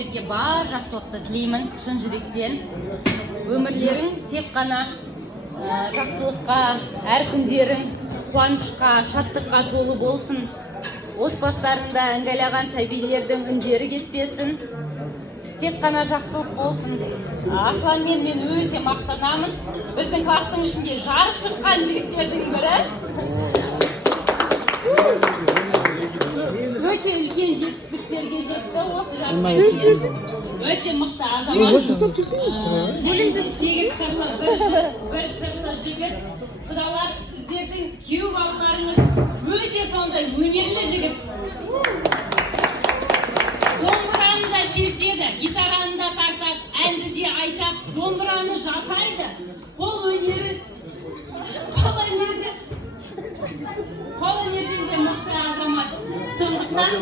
сіздерге бар жақсылықты тілеймін шын жүректен. Өмірлерің тек қана жақсылыққа, әр күндерің қуанышқа, шаттыққа толы болсын. Отбасыларында іңгәлаған сәбилердің үндері кетпесін. Тек қана жақсылық болсын. Асланмен мен өте мақтанамын. Біздің кластың ішінде жарып шыққан жігіттердің бірі. Өте үлкен жетістіктерге жетті осы жаста. Өте мықты азамат. 8 қырлы бір сырлы жігіт. Құдалар, сіздердің күйеу балаларыңыз өте сондай өнерлі жігіт. Домбыраны да шертеді, гитараны да тартады, әнді де айтады, домбыраны жасайды. Қол өнерден де мықты азамат. Сондықтан